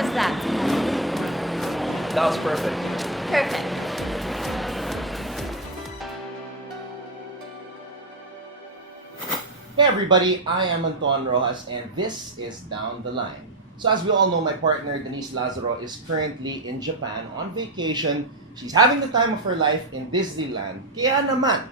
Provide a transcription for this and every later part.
was that? That was perfect. Perfect. Hey everybody, I am Anton Rojas and this is Down the Line. So as we all know, my partner Denise Lazaro is currently in Japan on vacation. She's having the time of her life in Disneyland. Kaya naman,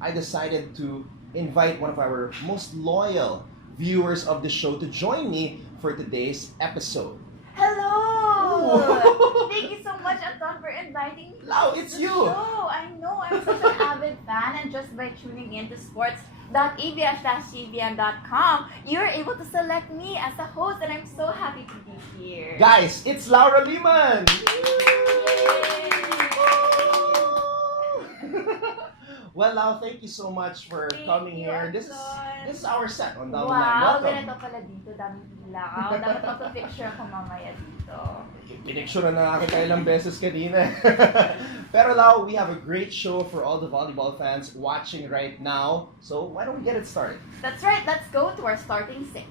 I decided to invite one of our most loyal viewers of the show to join me for today's episode. Hello! Ooh. Thank you so much, Anton, for inviting me. Lau, it's to you! the show. I know, I'm such an avid fan, and just by tuning in to sports.abs-CBN.com, you're able to select me as a host, and I'm so happy to be here. Guys, it's Laura Liman! Well, Lau, thank you so much for coming here. This is our set on Down the Line. Wow, Welcome. ganito pala dito. Daming ilaw. Dapat magpa-picture ako mamaya dito. Pinicture na kita ilang beses kanina. Pero Lau, we have a great show for all the volleyball fans watching right now. So why don't we get it started? That's right. Let's go to our starting six.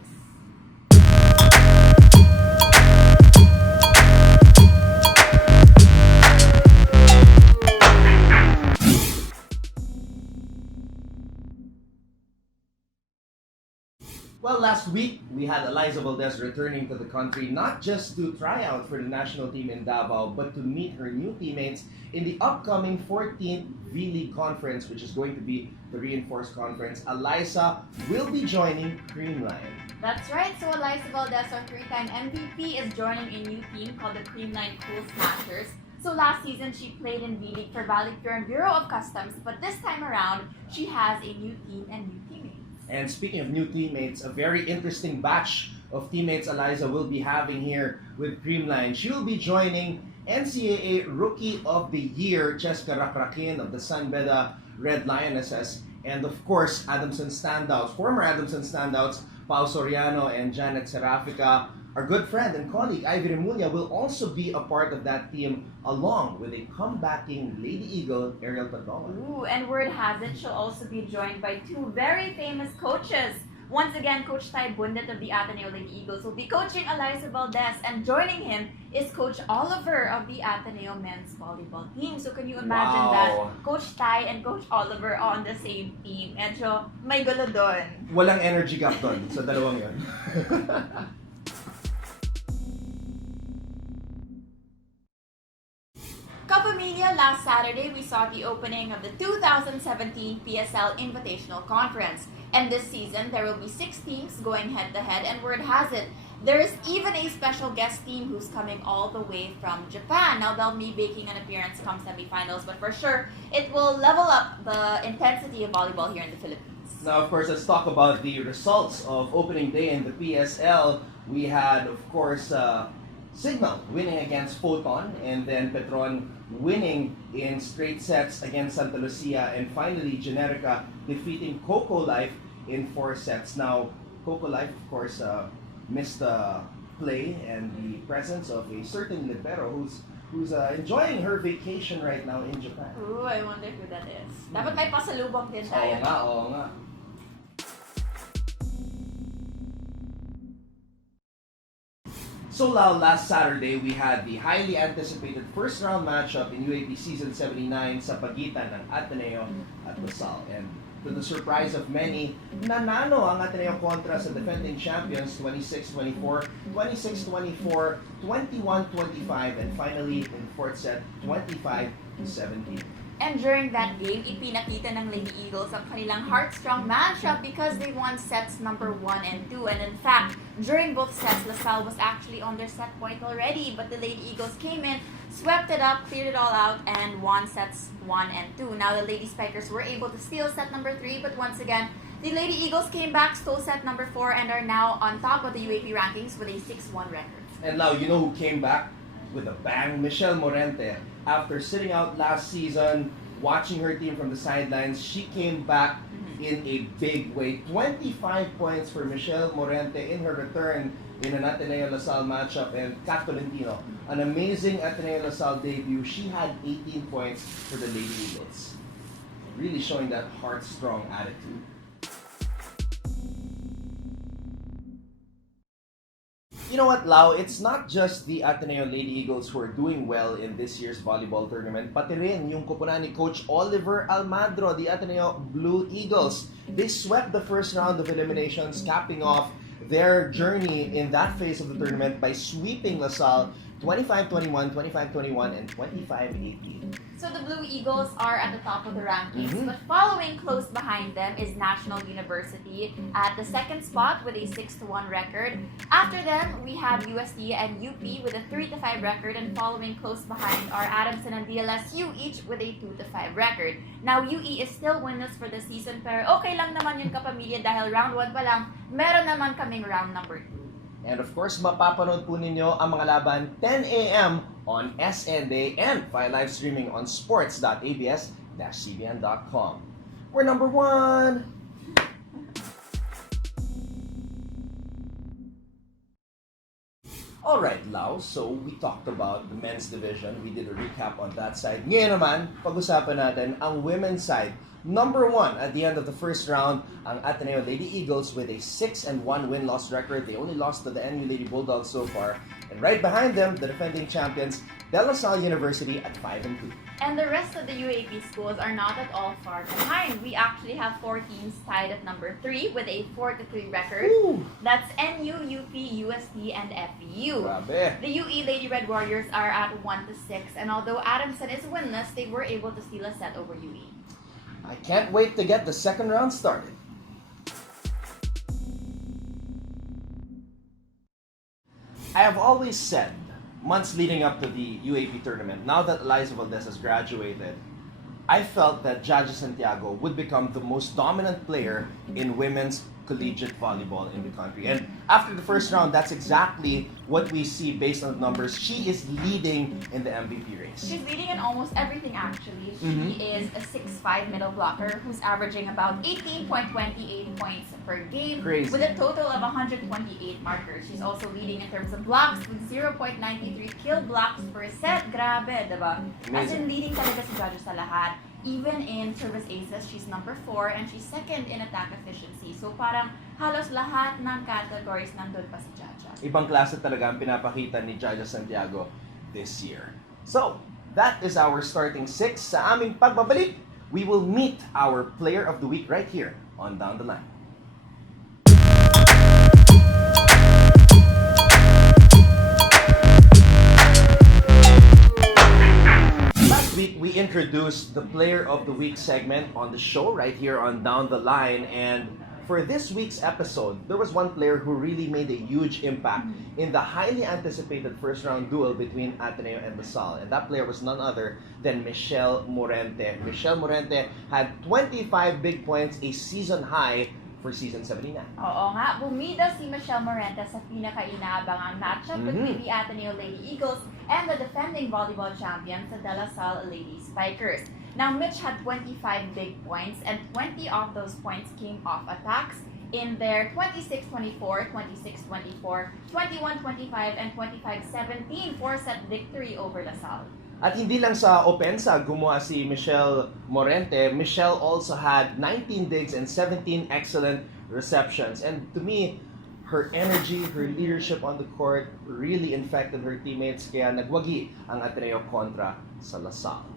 Well, last week, we had Eliza Valdez returning to the country not just to try out for the national team in Davao, but to meet her new teammates in the upcoming 14th V-League Conference, which is going to be the reinforced conference. Eliza will be joining Creamline. That's right. So Eliza Valdez, our three-time MVP, is joining a new team called the Creamline Cool Smashers. So last season, she played in V-League for Valley Pure and Bureau of Customs, but this time around, she has a new team and new teammates. And speaking of new teammates, a very interesting batch of teammates Eliza will be having here with Creamline. She will be joining NCAA Rookie of the Year, Cheska Rakrakin of the San Beda Red Lionesses, and of course, Adamson standouts, former Adamson standouts, Pao Soriano and Janet Serafica. Our good friend and colleague, Ivy Remulla, will also be a part of that team along with a comebacking Lady Eagle, Ariel Padoa. Ooh, and word has it, she'll also be joined by two very famous coaches. Once again, Coach Ty Bundet of the Ateneo Lady Eagles will be coaching Eliza Valdez, and joining him is Coach Oliver of the Ateneo men's volleyball team. So can you imagine that Coach Ty and Coach Oliver are on the same team? Medyo may gulo doon. Walang energy gap doon sa dalawang yun. Kapamilya, last Saturday, we saw the opening of the 2017 PSL Invitational Conference. And this season, there will be 6 teams going head-to-head, and word has it, there's even a special guest team who's coming all the way from Japan. Now, they'll be making an appearance come semifinals, but for sure, it will level up the intensity of volleyball here in the Philippines. Now, of course, let's talk about the results of opening day in the PSL. We had, of course, Signal winning against Photon, and then Petron winning in straight sets against Santa Lucia, and finally Generica defeating Coco Life in 4 sets. Now, Coco Life, of course, missed the play and the presence of a certain libero who's enjoying her vacation right now in Japan. Ooh, I wonder who that is. Dapat may pasalubong din tayo. Oo nga. So Lau, last Saturday, we had the highly anticipated first-round matchup in UAP Season 79 sa pagitan ng Ateneo at LaSalle. And to the surprise of many, nanalo ang Ateneo kontra sa defending champions 26-24, 26-24, 21-25, and finally in 4th set, 25-17. And during that game, ipinakita ng Lady Eagles ang kanilang heart-strong matchup because they won sets number 1 and 2. And in fact, during both sets, LaSalle was actually on their set point already, but the Lady Eagles came in, swept it up, cleared it all out, and won sets 1 and 2. Now, the Lady Spikers were able to steal set number 3, but once again, the Lady Eagles came back, stole set number 4, and are now on top of the UAP rankings with a 6-1 record. And now, you know who came back with a bang? Michelle Morente. After sitting out last season, watching her team from the sidelines, she came back in a big way. 25 points for Michelle Morente in her return in an Ateneo LaSalle matchup, and Kat Tolentino, an amazing Ateneo LaSalle debut. She had 18 points for the Lady Eagles. Really showing that heart-strong attitude. You know what, Lau? It's not just the Ateneo Lady Eagles who are doing well in this year's volleyball tournament, pati rin yung kupunan ni Coach Oliver Almadro, the Ateneo Blue Eagles. They swept the first round of eliminations, capping off their journey in that phase of the tournament by sweeping LaSalle 25-21, 25-21, and 25-18. So the Blue Eagles are at the top of the rankings, Mhm. but following close behind them is National University at the second spot with a 6-1 record. After them, we have USD and UP with a 3-5 record, and following close behind are Adamson and DLSU each with a 2-5 record. Now, UE is still winless for the season, pero okay lang naman yun kapamilya dahil round 1 pa lang, meron naman kaming round number 2. And of course, mapapanood po ninyo ang mga laban 10 a.m. on SNA and via live streaming on sports.abs-cbn.com. We're number 1! Alright, Lau, so we talked about the men's division. We did a recap on that side. Ngayon naman, pag-usapan natin ang women's side. Number 1 at the end of the first round, ang Ateneo Lady Eagles with a 6-1 win-loss record. They only lost to the NU Lady Bulldogs so far. And right behind them, the defending champions, De La Salle University at 5-2. And the rest of the UAP schools are not at all far behind. We actually have 4 teams tied at number 3 with a 4-3 record. Woo! That's NU, UP, USD, and FEU. Grabe. The UE Lady Red Warriors are at 1-6, and although Adamson is winless, they were able to steal a set over UE. I can't wait to get the second round started. I have always said, months leading up to the UAP tournament, now that Eliza Valdez has graduated, I felt that Jaja Santiago would become the most dominant player in women's collegiate volleyball in the country. And after the first round, that's exactly what we see based on the numbers. She is leading in the MVP race. She's leading in almost everything, actually. Mhm. She is a 6'5 middle blocker who's averaging about 18.28 points per game Crazy. with a total of 128 markers. She's also leading in terms of blocks with 0.93 kill blocks per set. Grabe, diba? As in, Amazing. leading talaga si Jaja sa lahat. Even in service aces, she's number 4 and she's second in attack efficiency. So parang halos lahat ng categories nandun pa si Jaja. Ibang klase talaga ang pinapakita ni Jaja Santiago this year. So, that is our starting 6. Sa aming pagbabalik, we will meet our player of the week right here on Down the Line. Last week, we introduced the Player of the Week segment on the show right here on Down the Line. And for this week's episode, there was one player who really made a huge impact in the highly anticipated first round duel between Ateneo and LaSalle. And that player was none other than Michelle Morente. Michelle Morente had 25 big points, a season high for season 79. Oo nga, bumida si Michelle Morente sa pinaka-inaabangang matchup between the Ateneo Lady Eagles and the defending volleyball champions, the De La Salle Lady Spikers. Now, Mitch had 25 big points, and 20 of those points came off attacks in their 26-24, 26-24, 21-25, and 25-17 4-set victory over La Salle. At hindi lang sa opensa gumawa si Michelle Morente, Michelle also had 19 digs and 17 excellent receptions. And to me, her energy, her leadership on the court really infected her teammates, kaya nagwagi ang Ateneo kontra sa LaSalle.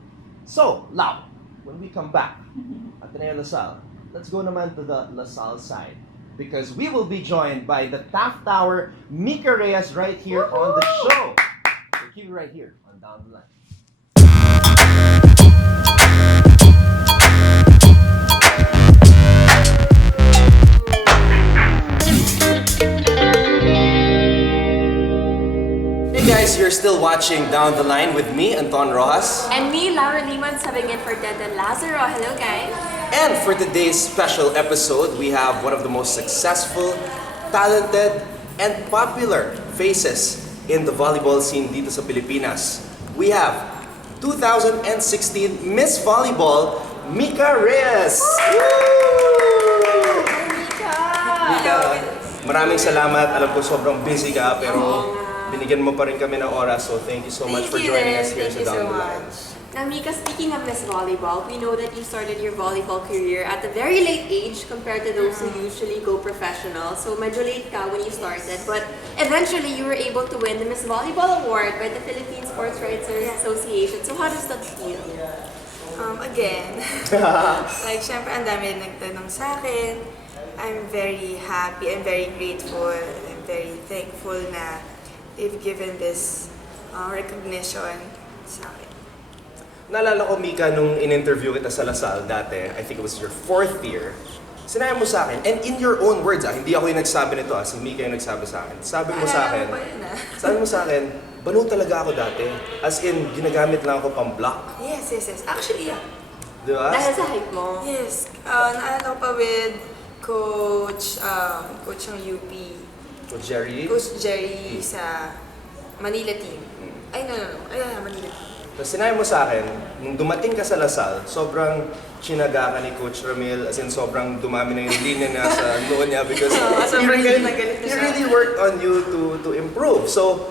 So, Lau, when we come back, Ateneo LaSalle, let's go naman to the LaSalle side. Because we will be joined by the Taft Tower, Mika Reyes, right here on the show. So keep it right here on Down the Line. Hey guys, you're still watching Down the Line with me, Anton Rojas. And me, Laura Liman, subbing in for Deden Lazaro. Hello, guys. And for today's special episode, we have one of the most successful, talented, and popular faces in the volleyball scene dito sa Pilipinas. We have 2016 Miss Volleyball, Mika Reyes! Mika, maraming salamat. Alam ko sobrang busy ka, pero binigyan mo pa rin kami ng oras. So thank you so much for joining us here sa Down the Line. Now, Mika, speaking of Miss Volleyball, we know that you started your volleyball career at a very late age compared to those who usually go professional. So, medyo late ka when you started, but eventually you were able to win the Miss Volleyball Award by the Philippine Sports Writers Association. So, how does that feel? Again, like, syempre, ang dami nagtanong sa akin. I'm very happy, I'm very grateful, I'm very thankful na they've given this recognition sa akin. Naalala ko, Mika, nung in-interview kita sa Lasal dati, I think it was your 4th year, sinabi mo sa akin, and in your own words, hindi ako yung nagsabi nito, si Mika yung nagsabi sa akin. Sabi mo sa akin, banu talaga ako dati. As in, ginagamit lang ako pang block. Yes. Actually, yeah. Di ba? Dahil sa height mo? Yes. Naalala ko pa with Coach ng UP. Coach Jerry? Coach Jerry sa Manila team. Ay, no. Manila team. Tapos sinabi mo sa akin, nung dumating ka sa Lasal, sobrang chinaga ka ni Coach Ramil, as in sobrang dumami na yung linya niya sa noo niya because he really worked on you to improve. So,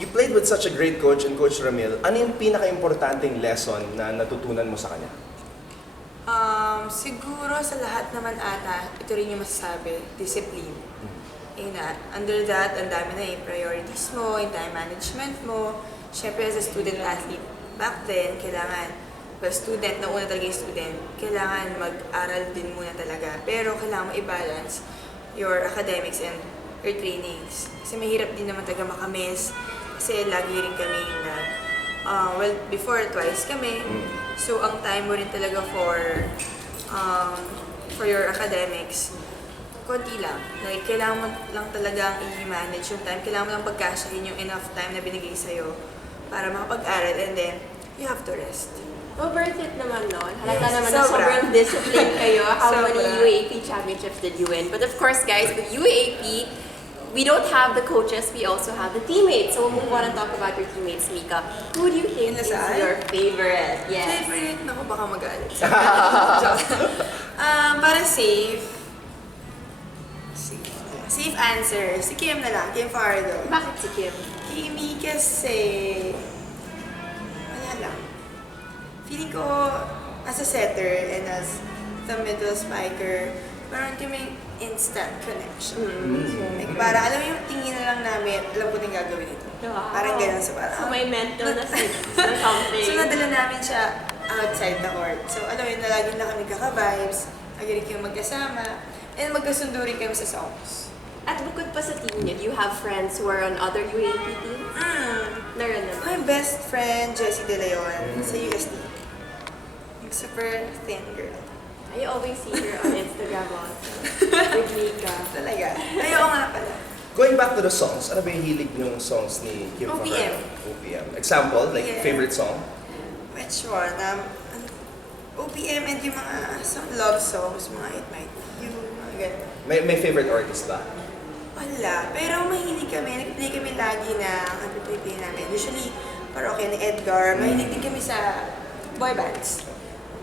you played with such a great coach and Coach Ramil. Ano yung pinaka-importanting lesson na natutunan mo sa kanya? Siguro sa lahat naman ata, ito rin yung masasabi, discipline. Under that, ang dami na yung priorities mo, yung time management mo. Siyempre, as a student-athlete, back then, kailangan, nauna talaga yung student, kailangan mag-aral din muna talaga. Pero kailangan mo i-balance your academics and your trainings. Kasi mahirap din naman talaga makamiss. Kasi lagi rin kami before, twice kami. So, ang time mo rin talaga for your academics, konti lang. Like, kailangan mo lang talagang i-manage yung time. Kailangan mo lang pagkasyahin yung enough time na binigay sa'yo para makapag-aral, and then you have to rest. Oh, worth it naman nun. Halata Yes, naman na sobra. sobrang disciplined kayo. How many Sobra. UAP championships did you win? But of course, guys, with UAP, we don't have the coaches, we also have the teammates. So we'll move on and talk about your teammates, Mika. Who do you think is Lasal? your favorite? Yes. Favorite? Naku, baka magalit. Para safe answer, si Kim na lang, Kim Fardo. Bakit si Kim? Kimi kasi, wala lang. Feeling ko, as a setter and as the middle spiker, parang kaming instant connection. Like, para alam mo yung tingin na lang namin, alam ko na yung gagawin ito. Wow. Parang ganun. So, parang, So may mental na something. So, nadala namin siya outside the court. So, alam mo yun, na lagi na kami kaka-vibes, lagi rin kami magkasama, and magkasundo rin kami sa songs. At bukod pa sa team niyo, do you have friends who are on other UAP teams? Meron naman. My best friend, Jessie De Leon, sa USD. Yung super thin girl. I always see her on Instagram also. With Mika. Talaga. Ayaw nga pala. Going back to the songs, ano ba yung hilig yung songs ni Kim OPM. Fajardo? OPM. Example, like Yeah. favorite song? Which one? OPM and yung mga love songs, mga It Might Be You, mga ganun. May favorite artist ba? Wala. Pero mahilig kami. Nag-play kami lagi na ang play namin. Usually, parokya ni Edgar. Mahilig din kami sa boy bands.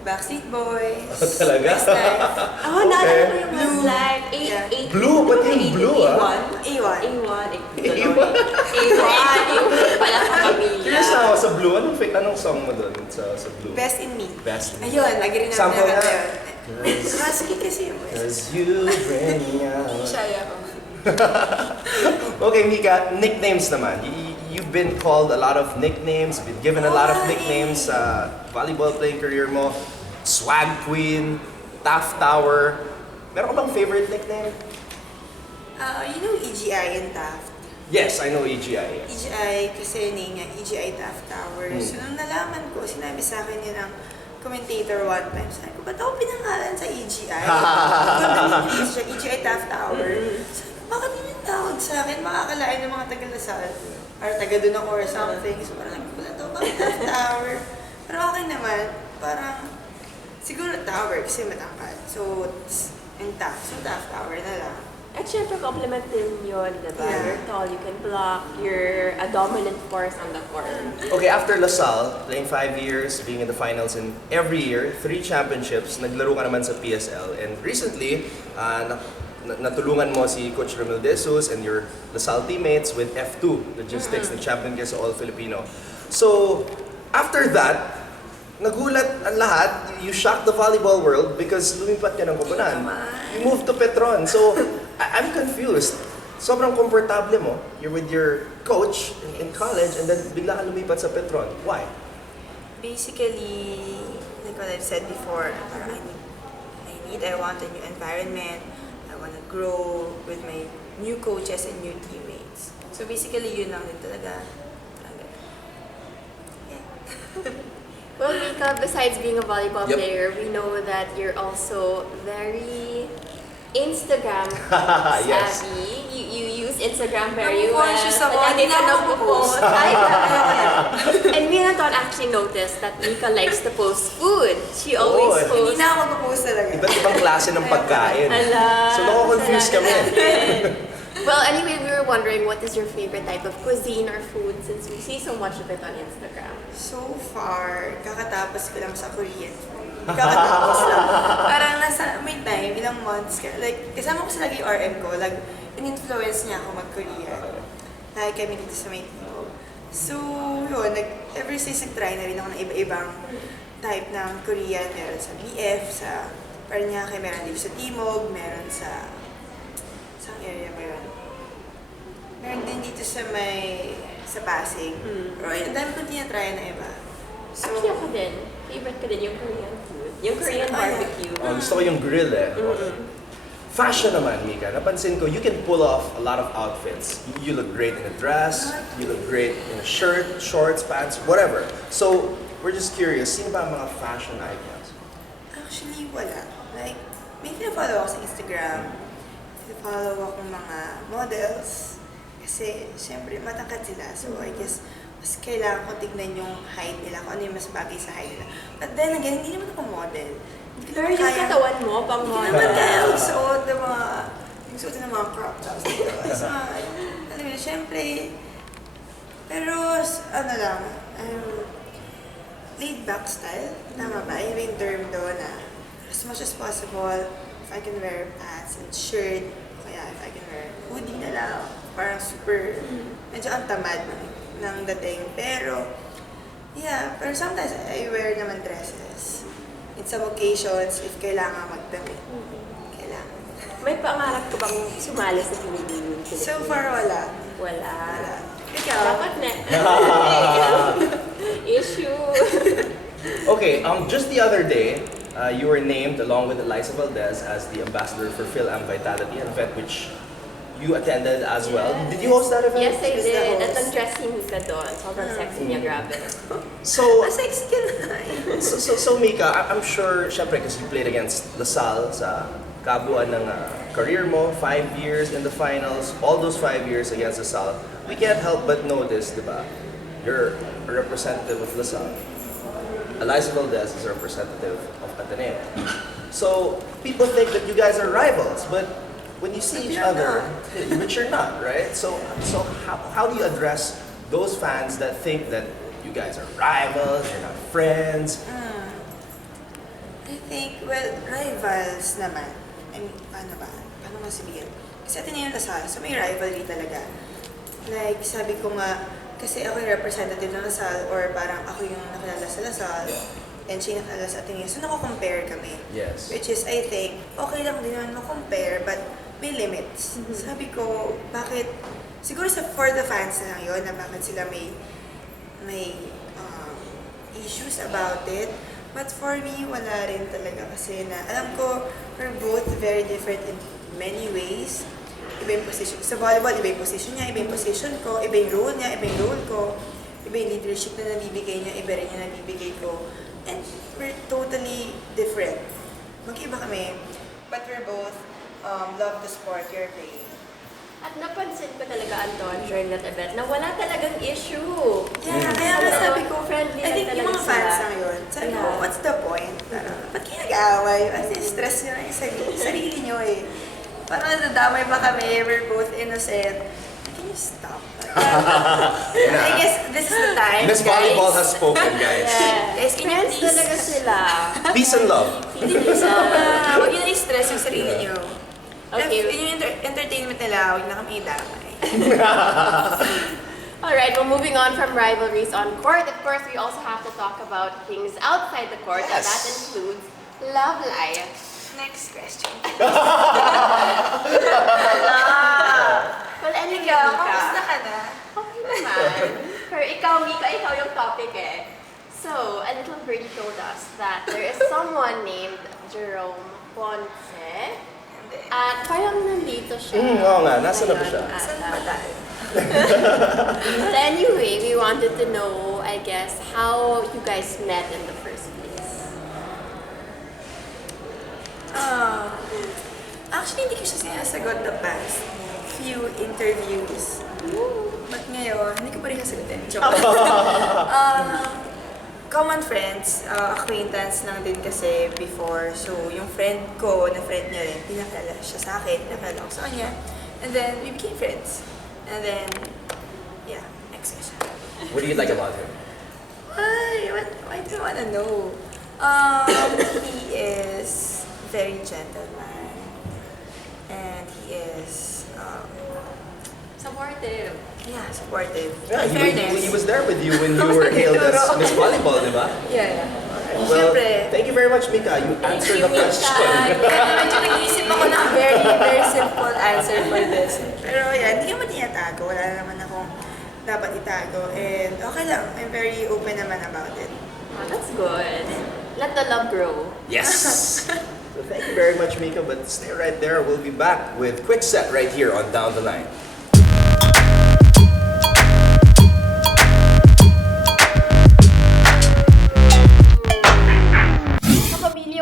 Backstreet Boys. Talaga? Westlife. Oh, naalala ko yung Westlife. Yeah. Blue, pati yung blue, A1. A1. A1. A1? A1 pala sa pamilya. Curious ako sa Blue. Anong song mo doon sa Blue? Best in Me. Best. Ayun, lagi rin namin Sample nakanta na. yun. Husky kasi yung voice. Cause you bring me out. Shy ako. Okay, Mika, nicknames naman. You've been called a lot of nicknames, been given a lot of nicknames sa volleyball playing career mo. Swag Queen, Taft Tower. Meron ka bang favorite nickname? You know EGI and Taft? Yes, I know EGI. EGI kasi name niya, EGI Taft Tower. So nung nalaman ko, sinabi sa akin yun ng commentator one time. Sabi ko, ba't ako pinangalan sa EGI? Siya, EGI Taft Tower. Sabi ko, bakit yun yung tawag sa akin? Makakalain ng mga taga-Lasal. Or taga-dun ako or something. So parang nagkulat ako, bakit Taft Tower? Pero okay naman, parang siguro Tower kasi matangkad. So, and Taft. So Taft Tower na lang. At syempre, compliment din yun, diba? Yeah. You're tall, you can block, you're a dominant force on the court. Okay, after Lasal, playing 5 years, being in the finals, and every year, 3 championships, naglaro ka naman sa PSL. And recently, natulungan mo si Coach Ramil De Jesus and your Lasal teammates with F2 Logistics, na champion kayo sa All Filipino. So, after that, nagulat ang lahat. You shocked the volleyball world because lumipat ka ng Koponan. You moved to Petron. So, I'm confused. Sobrang komportable mo. You're with your coach in college and then bigla ka lumipat sa Petron. Why? Basically, like what I've said before, parang I want a new environment. I want to grow with my new coaches and new teammates. So basically, yun lang din talaga. Yeah. Well, Mika, besides being a volleyball Yep. player, we know that you're also very Instagram Yes. savvy. You use Instagram very well. Nagpo-conscious ako. Lagi Hindi ka na ako nagpo-post. nagpo-post. Ay, and me and Anton actually noticed that Mika likes to post food. She always Oo. Hindi posts. na ako mag-post talaga. Iba't ibang klase ng pagkain. Ala, So, nako-confuse sarap kami. natin. Well, anyway, we were wondering what is your favorite type of cuisine or food since we see so much of it on Instagram. So far, kakatapos ko lang sa Korean. Kakatapos lang. Parang nasa, may time, ilang months ka. Like, kasama ko sa lagi RM ko. Like, in-influence niya ako mag-Korean. Lagi kami dito sa may tito. So, yun, ever since nag-try na rin ako ng iba-ibang type ng Korean. Meron sa BF, sa Paranaque, meron dito sa Timog, meron sa area ba yun? Meron din dito sa sa Pasig. Pero ang dami kong tinatry na iba. So, Actually, ako din. Favorite ko din yung Korean food. Yung Korean barbecue. Oh, gusto ko yung grill eh. Fashion naman, Mika. Napansin ko, you can pull off a lot of outfits. You look great in a dress, you look great in a shirt, shorts, pants, whatever. So, we're just curious, sino ba ang mga fashion icons? actually, wala. Like, may pina-follow ako sa Instagram. Pina-follow ako mga models. Kasi, syempre, matangkad sila. So, I guess, mas kailangan ko tignan yung height nila, kung ano yung mas bagay sa height nila. But then again, hindi naman ako model. Hindi ko Pero naman yung katawan mo, pang Hindi ko model. naman kaya magsuot ng mga, yung suot ng mga crop tops dito. So, alam mo, syempre, pero, ano lang, laid back style. Tama ba? Yun yung term doon na as much as possible, if I can wear pants and shirt, kaya if I can wear hoodie na lang, parang super, medyo ang tamad ng dating. Pero, yeah, pero sometimes I wear naman dresses. In some occasions, if kailangan magdamit. Kailangan. May pangarap ko bang sumali sa Philippine? So far, wala. Wala. Wala. Ikaw? Dapat na. Issue. Okay, just the other day, you were named along with Eliza Valdez as the ambassador for PhilAm Vitality, an event which you attended as well. Yes. Did you host that event? Yes, I Who's the did. At host? ang dressing ka doon. Sobrang sexy niya, grabe. So, Sexy ka na. so Mika, I'm sure, syempre, because you played against LaSalle sa kabuuan ng career mo, 5 years in the finals, all those 5 years against LaSalle, we can't help but notice, di ba? You're a representative of LaSalle. Eliza Valdez is a representative of Ateneo. So, people think that you guys are rivals, but when you see But each you're other, but you're not, right? So how do you address those fans that think that you guys are rivals, you're not friends? I think, well, rivals naman. I mean, paano ba? Paano masabihin? Kasi atin yung Lasal, so may rivalry talaga. Like, sabi ko nga, kasi ako yung representative ng Lasal, or parang ako yung nakilala sa Lasal, and siya yung nakilala sa Ateneo. So, nako-compare kami. Yes. Which is, I think, okay lang din naman ma-compare, but may limits. Sabi ko, bakit, siguro for the fans na lang yun, na bakit sila may issues about it. But for me, wala rin talaga kasi na, alam ko, we're both very different in many ways. Iba yung position. Sa volleyball, iba yung position niya, iba yung position ko, iba yung role niya, iba yung role ko, iba yung leadership na nabibigay niya, iba rin yung nabibigay ko. And we're totally different. Mag-iba kami, but we're both love the sport you're playing. At napansin ko talaga, Anton, during that event, na wala talagang issue. Yeah, kaya nga sabi ko, friendly I think lang yung mga talaga fans sila. na yun, sabi ko, Yeah. what's the point? Ba't kayo nag-aaway? Kasi stress nyo na yung sarili nyo eh. Parang nadamay ba kami, we're both innocent. Can you stop? I guess this is the time, Miss guys. Volleyball has spoken, guys. Yeah. Guys, can you Friends please- talaga sila. Peace and love. Hindi nyo sa huwag nyo na i-stress yung sarili nyo. Okay. If yun yung entertainment nila, huwag na kami idamay. Alright, well, moving on from rivalries on court, of course, we also have to talk about things outside the court, and that includes love life. Next question. Well, anyway, Ikaw, Mika. kamusta ka na? Okay naman. Pero ikaw, Mika, ikaw yung topic eh. So, a little birdie told us that there is someone named Jerome Ponce. At parang nandito siya. Oo nga, nasa na ba siya? Saan ba tayo? But anyway, we wanted to know, I guess, how you guys met in the first place. Actually, hindi ko siya sinasagot the past few interviews. But ngayon, hindi ko pa rin sasagutin. Joke. Common friends, acquaintance lang din kasi before. So, yung friend ko, na friend niya rin, pinakilala siya sa akin, pinakilala ko sa kanya. And then, we became friends. And then, yeah, next question. What do you like about him? Why do you wanna know? He is very gentleman. And he is, Supportive. yeah, supportive. Yeah, Fairness. he was there with you when you were hailed as Miss Volleyball, di ba? Yeah. Well, Siyempre. thank you very much, Mika. You answered the question. Medyo nag-iisip ako ng very, very simple answer for this. Pero yeah, hindi naman tinatago. Wala naman akong dapat itago. And okay lang. I'm very open naman about it. Oh, that's good. Let the love grow. Yes. So thank you very much, Mika. But stay right there. We'll be back with Quick Set right here on Down the Line.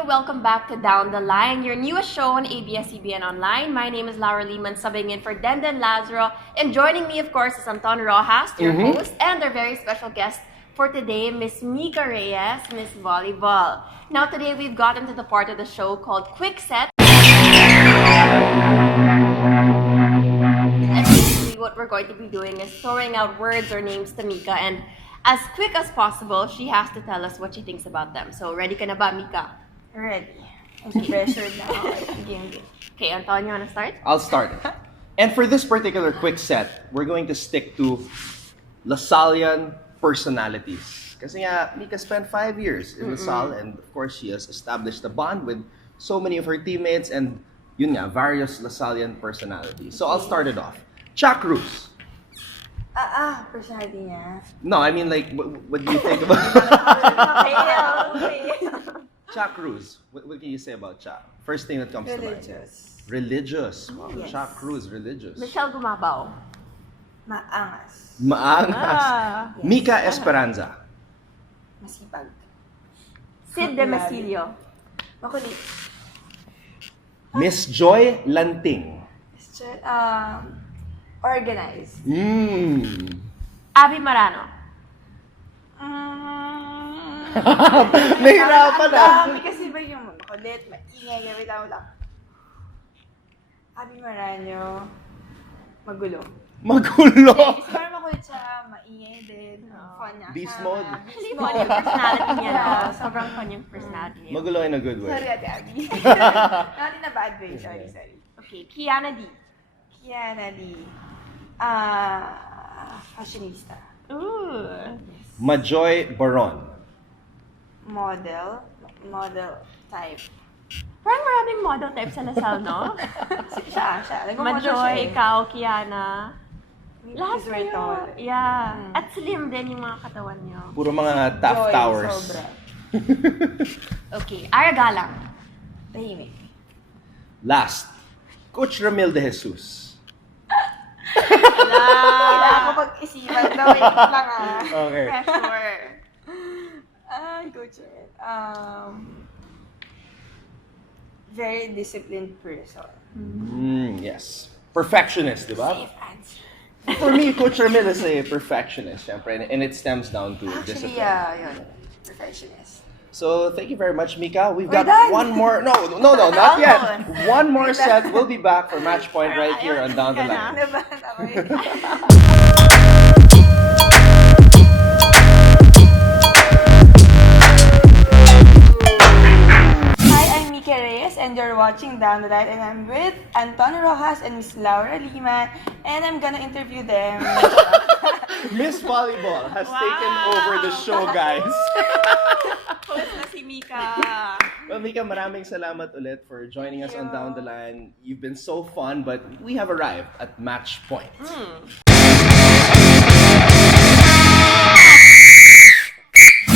Welcome back to Down the Line, your newest show on ABS-CBN Online. My name is Laura Lehman, subbing in for Denden Lazaro. And joining me, of course, is Anton Rojas, your host, and our very special guest for today, Miss Mika Reyes, Miss Volleyball. Now, today we've gotten to the part of the show called Quick Set. And basically what we're going to be doing is throwing out words or names to Mika, and as quick as possible, she has to tell us what she thinks about them. So, ready ka na ba, Mika? Ready. I'm pressured now. Game. Okay, Anton, you want to start? I'll start. And for this particular quick set, we're going to stick to Lasallian personalities. Kasi nga, Mika spent 5 years in Lasal, and of course, she has established a bond with so many of her teammates and yun nga, various Lasallian personalities. So I'll start it off. Cha Cruz. Personality niya. No, I mean like, what do you think about Cha Cruz? What can you say about Cha? First thing that comes to mind. Religious. Religious. Wow, Yes. Cha Cruz, religious. Michelle Gumabaw. Maangas. Maangas. Yes. Mika Esperanza. Masipag. Sid Demasilio. Makulit. Miss Joy Lanting. Organized. Abby Marano. Nahirapan na. Dami kasi ba yung makulit, maingay, wait lang. Abi Marano, magulo. Magulo. Pero makulit siya, maingay din, fun niya. Beast mode. Actually, fun yung personality niya. No? Sobrang fun yung personality niya. Magulo in a good way. Sorry, Ate Abby. Not in a bad way, sorry. Okay, Kiana D. Kiana D. Fashionista. Ooh. Majoy Baron. Model type. Parang maraming model type sa Lasal, no? Siya. Majoy, ikaw, Kiana. Lahat Is very kayo. tall. Yeah. At slim din yung mga katawan niyo. Puro mga Taft Joy, Towers. Sobra. Okay, Aragalang. Tahimik. Last, Coach Ramil de Jesus. Kailangan ko pag-isipan daw. Wait lang Okay. Pressure. Coach. Very disciplined person. Yes. Perfectionist, di ba? Safe answer. For me, Coach Ramil is a perfectionist, syempre, and it stems down to discipline. Yun. Perfectionist. So, thank you very much, Mika. We've We're got done. one more. No, not yet. One more set. We'll be back for match point right here on Down the Line. Nabahan ako eh. Hi, I'm Mika Reyes and you're watching Down the Line and I'm with Anton Rojas and Miss Laura Lehman and I'm gonna interview them. Miss Volleyball has taken over the show, guys. Host na si Mika. Well, Mika, maraming salamat ulit for joining us on Down the Line. You've been so fun, but we have arrived at match point.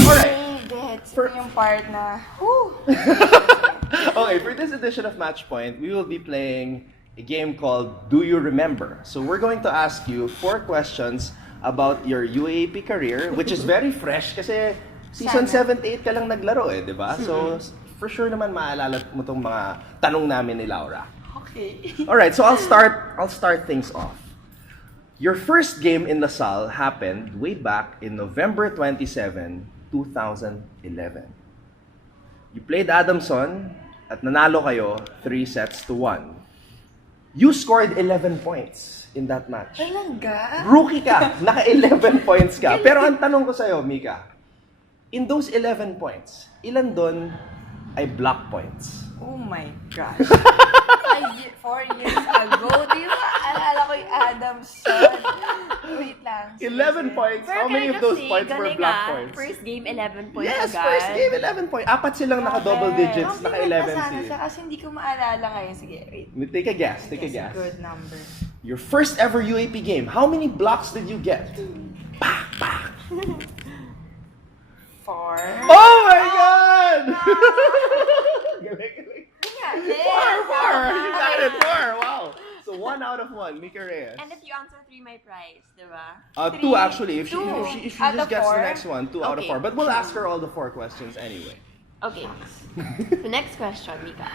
Alright. Gets ito yung part na, whew. Okay, for this edition of Match Point, we will be playing a game called Do You Remember? So we're going to ask you 4 questions about your UAAP career, which is very fresh kasi season 7 8 ka lang naglaro di ba? So for sure naman maalala mo tong mga tanong namin ni Laura. Okay. Alright, so I'll start things off. Your first game in LaSalle happened way back in November 27, 2011. You played Adamson at nanalo kayo 3-1. You scored 11 points in that match. Talaga? Rookie ka, naka-11 points ka. Pero ang tanong ko sa'yo, Mika, in those 11 points, ilan doon ay block points? Oh my gosh. 4 years ago, di ba? Alala ko yung Adamson. Wait lang. 11 points. How many of those points were block points? First game, 11 points Yes, agad. first game, 11 points. Apat silang naka-double digits, naka-11 seed. Kasi hindi ko maalala ngayon. Sige, wait. Take a guess, take a guess. Good number. Your first ever UAP game, how many blocks did you get? 4. Oh my God! Galing. Four! You got it, 4! Wow! So 1 out of 1, Mika Reyes. And if you answer 3, may prize, di ba? 2 actually. If she Out just of gets the 4? next one, 2 out of Okay. 4. But we'll ask her all the 4 questions anyway. Okay. The next question, Mika.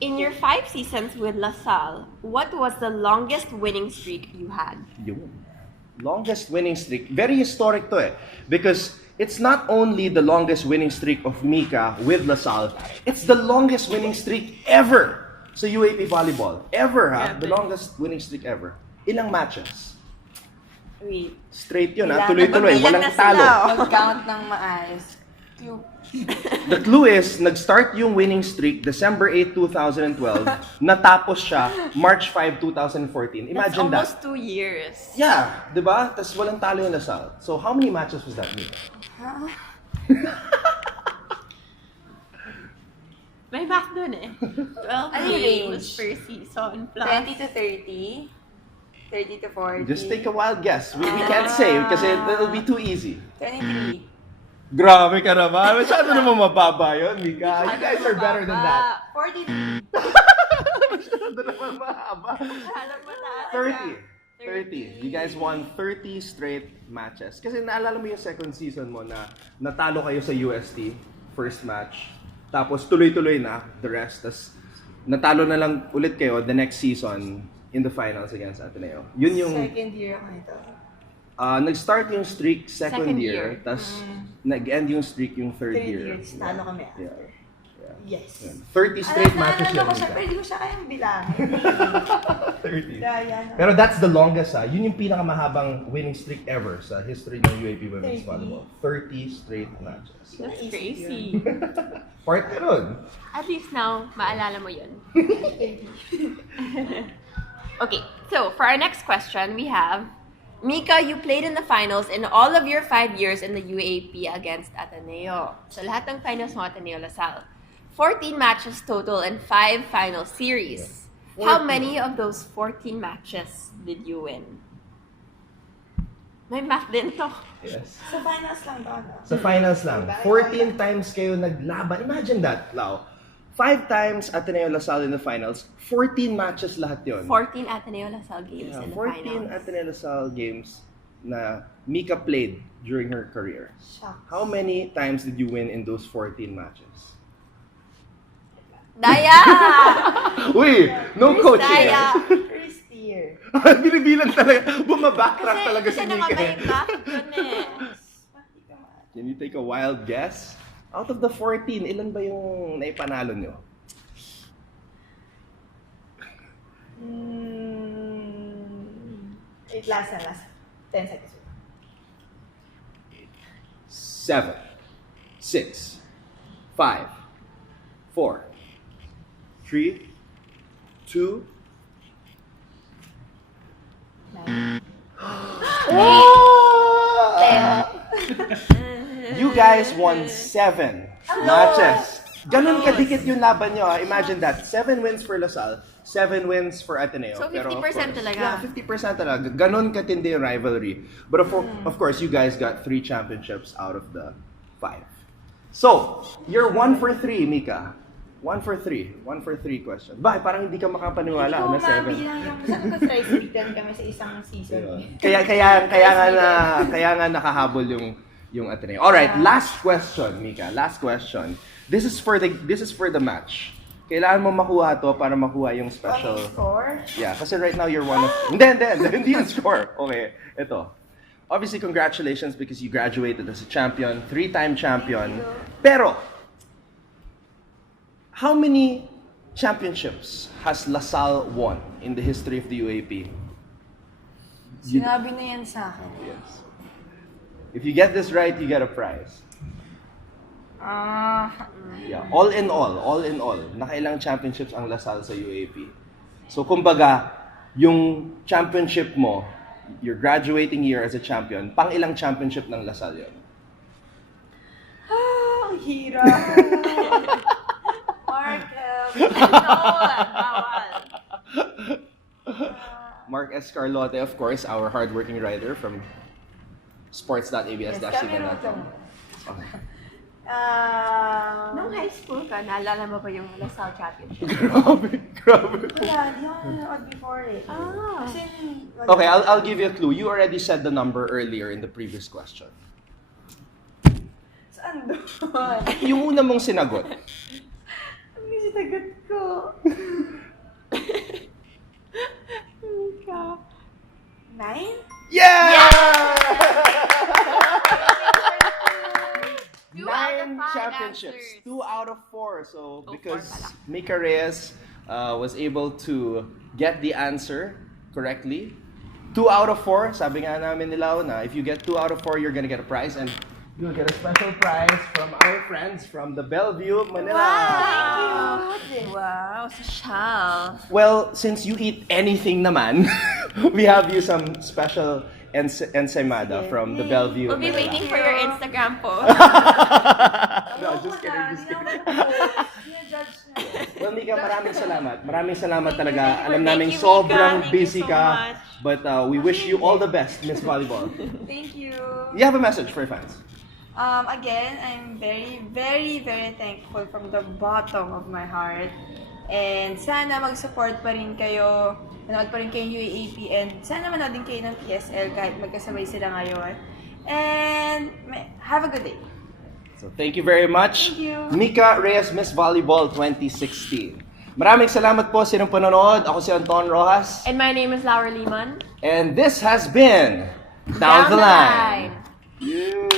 In your 5 seasons with LaSalle, what was the longest winning streak you had? Yun. Longest winning streak. Very historic to because it's not only the longest winning streak of Mika with LaSalle, it's the longest winning streak ever sa UAP Volleyball. Ever, ha? The longest winning streak ever. Ilang matches? Wait. Straight yun, ha? Ilan- Tuloy-tuloy. ilan Walang na sila? talo. Mag-count ng maayos. The clue is, nag-start yung winning streak December 8, 2012. Natapos siya March 5, 2014. Imagine That's that. almost 2 years. Yeah, di ba? Tapos walang talo yung LaSalle. So, how many matches was that, Mika? May math dun eh. 12 Ano yung games range? per season plus. 20 to 30. 30 to 40. Just take a wild guess. We can't say kasi it'll be too easy. 23. Grabe ka naman. Masyado naman mababa yun, Mika. You guys are better than that. 40. Masyado naman mahaba. Alam mo na. 30. You guys won 30 straight matches. Kasi naalala mo yung second season mo na natalo kayo sa UST, first match. Tapos tuloy-tuloy na, the rest. Tapos natalo na lang ulit kayo the next season in the finals against Ateneo. Yun yung... Second year ako ito. Nag-start yung streak second Second year. year. Tapos nag-end yung streak yung third year. years. Talo kami after. Yeah. Yes. 30 straight matches Naalala ko yun. siya, Mika. pero hindi ko siya kayang bilangin. 30. Kaya na. Pero that's the longest Yun yung pinakamahabang winning streak ever sa history ng UAP Women's 30. Volleyball. 30 straight matches. That's Naisip crazy. Part ka nun. At least now, maalala mo yun. Okay, so for our next question, we have Mika, you played in the finals in all of your 5 years in the UAP against Ateneo. So lahat ng finals mo Ateneo LaSalle. 14 matches total and 5 final series. How 14. many of those 14 matches did you win? May math din to. Yes. Sa finals lang ba? No? Sa finals lang. 14 times kayo naglaban. Imagine that, Lau. 5 times Ateneo LaSalle in the finals. 14 matches lahat yon. 14 Ateneo LaSalle games Yeah, in the 14 finals. Ateneo LaSalle games na Mika played during her career. Shucks. How many times did you win in those 14 matches? Daya! Uy! No Where's coaching. Daya? First year. Binibilang talaga. Bumabacktrack talaga si kasi Mika. may math dun eh. Can you take a wild guess? Out of the 14, ilan ba yung naipanalo nyo? Wait, last. 10 seconds. 7, 6, 5, 4, 3, 2. Nine. Oh guys won 7 matches. Ganun kadikit yung laban nyo. Imagine that. 7 wins for Lasal, 7 wins for Ateneo. So, 50% Pero of course, talaga. Yeah, 50% talaga. Ganun katindi yung rivalry. But of course, you guys got 3 championships out of the 5. So, you're 1 for 3, Mika. 1 for 3. 1 for 3 questions. Bakit? Parang hindi ka makapaniwala na 7. Saan ka try kami sa isang season? Kaya nga nakahabol yung Ateneo. All right, last question, Mika. Last question. This is for the match. Kailangan mo makuha to para makuha yung special. Score? Yeah, kasi right now you're one of... Hindi yung score. Okay, ito. Obviously, congratulations because you graduated as a champion, 3-time champion. Pero, how many championships has LaSalle won in the history of the UAP? Sinabi na yan sa akin. Yes. If you get this right, you get a prize. Yeah, all in all, nakailang championships ang LaSalle sa UAP. So, kumbaga, yung championship mo, your graduating year as a champion, pang ilang championship ng LaSalle yun? Ang hirap. Mark, Bawal. Mark Escarlote, of course, our hardworking writer from sports.abs-cbn.com. Okay. Nung high school ka, naalala mo ba yung LaSalle Championship? Grabe. Wala, di ako nanood before eh. Kasi, Okay, I'll give you a clue. You already said the number earlier in the previous question. saan doon? Yung una mong sinagot. Ang sinagot ko. Mika. 9? Yeah! 2 out of 9 5 championships. answers. 2 out of 4. So, because 4 pala. Mika Reyes was able to get the answer correctly. 2 out of 4. Sabi nga namin nila na if you get 2 out of 4, you're gonna get a prize. And you'll get a special prize from our friends from the Bellevue, Manila. Wow, social. Well, since you eat anything naman, we have you some special ensaymada from the Bellevue, We'll be Manila. waiting for your Instagram post. No, just kidding, just kidding. Well, Mika, maraming salamat. Maraming salamat talaga. Alam namin you, sobrang Mika. Thank you busy so ka. much. But we wish you all the best, Miss Volleyball. Thank you. You have a message for your fans. Again, I'm very, very, very thankful from the bottom of my heart. And sana mag-support pa rin kayo, manood pa rin kayo ng UAP, and sana manood din kayo ng PSL kahit magkasabay sila ngayon. And have a good day. So thank you very much. Thank you. Mika Reyes, Miss Volleyball 2016. Maraming salamat po sa inyong panonood. Ako si Anton Rojas. And my name is Laura Liman. And this has been Down the Line. Yeah.